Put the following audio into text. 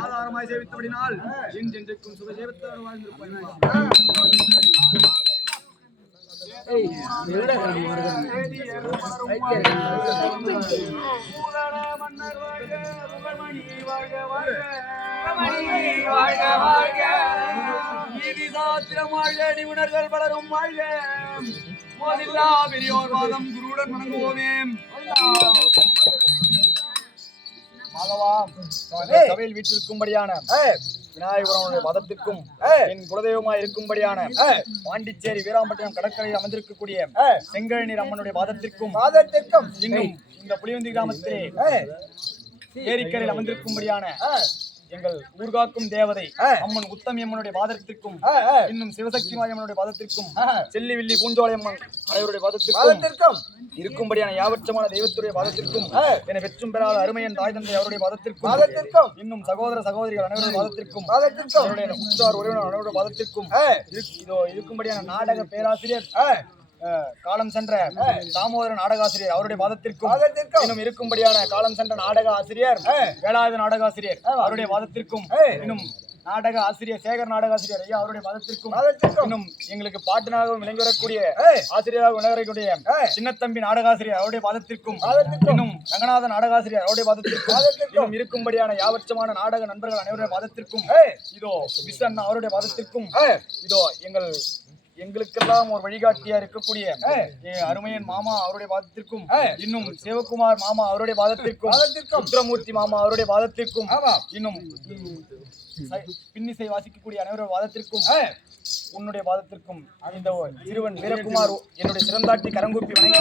ஆதாரமாய் சேவித்தபடினால் என்றென்றைக்கும் சுகசேவத்தோடு வாழ்ந்திருப்பாய். நிபுணர்கள் பலரும் வாழ்க. மோதில்லா பெரியோர் வாதம் குருவுடன் வணங்குவோமே. ஆமாம் சபையில் வீற்றிருக்கும்படியான விநாயகருடைய மதத்திற்கும் என் குலதெய்வமாய் இருக்கும்படியான பாண்டிச்சேரி வீராம்பட்டினம் கடற்கரையில் அமர்ந்திருக்கக்கூடிய செங்கழநீர் அம்மனுடைய பாதத்திற்கும் இன்னும் இந்த புலிவந்தி கிராமத்திலே ஏரிக்கரையில் அமர்ந்திருக்கும்படியான எங்கள் ஊர்காக்கும் தேவதை அம்மன் உத்தமி அம்மனுடைய பாதத்திற்கும் இன்னும் சிவசக்தி அம்மனுடைய பாதத்திற்கும் செல்லி வில்லி பூஞ்சோலை அம்மன் அனைவருடைய பாதத்திற்கும் இருக்கும்படியான யாவற்றமான தெய்வத்துடைய பாதத்திற்கும் என வெற்றும் பெறாத அருமையன் தாய் தந்தை அவருடைய பாதத்திற்கும் இன்னும் சகோதர சகோதரிகள் அனைவருடைய பாதத்திற்கும் அவருடைய உற்றார் உறவினர் அனைவருடைய பாதத்திற்கும் இதோ இருக்கும்படியான நாடக பேராசிரியர் காலம் சென்ற தாமோதர நாடகாசிரியர் அவருடைய பாதத்திற்கும் இன்னும் இருக்கும்படியான காலம் சென்ற நாடக ஆசிரியர் வேலாயுத நாடகாசிரியர் அவருடைய பாதத்திற்கும் இன்னும் நாடக ஆசிரியர் சேகர் நாடகாசிரியர் ஐயா அவருடைய பாதத்திற்கும் இன்னும் எங்களுக்கு பாட்டுனாகவும் விளங்கி வரக்கூடிய ஆசிரியராக விளங்கக்கூடிய சின்னத்தம்பி நாடகாசிரியர் அவருடைய பாதத்திற்கும் இன்னும் ரங்கநாத நாடகாசிரியர் அவருடைய பாதத்திற்கும் இருக்கும்படியான யாவற்றமான நாடக நண்பர்கள் அனைவருடைய பாதத்திற்கும் இதோ விஸ்வண்ணா அவருடைய பாதத்திற்கும் இதோ எங்களுக்கெல்லாம் ஒரு வழிகாட்டியா இருக்கக்கூடிய அருமையன் மாமா அவருடைய பாதத்திற்கும் இன்னும் சிவகுமார் மாமா அவருடைய பாதத்திற்கும் ருத்ரமூர்த்தி மாமா அவருடைய பாதத்திற்கும் இன்னும் பின்னிசை வாசிக்கக்கூடிய அனைவருடைய பாதத்திற்கும் உன்னுடைய பாதத்திற்கும் இந்த சிறுவன் வீரகுமார் என்னுடைய சிறந்தாட்டி கரங்கூப்பி வணங்கி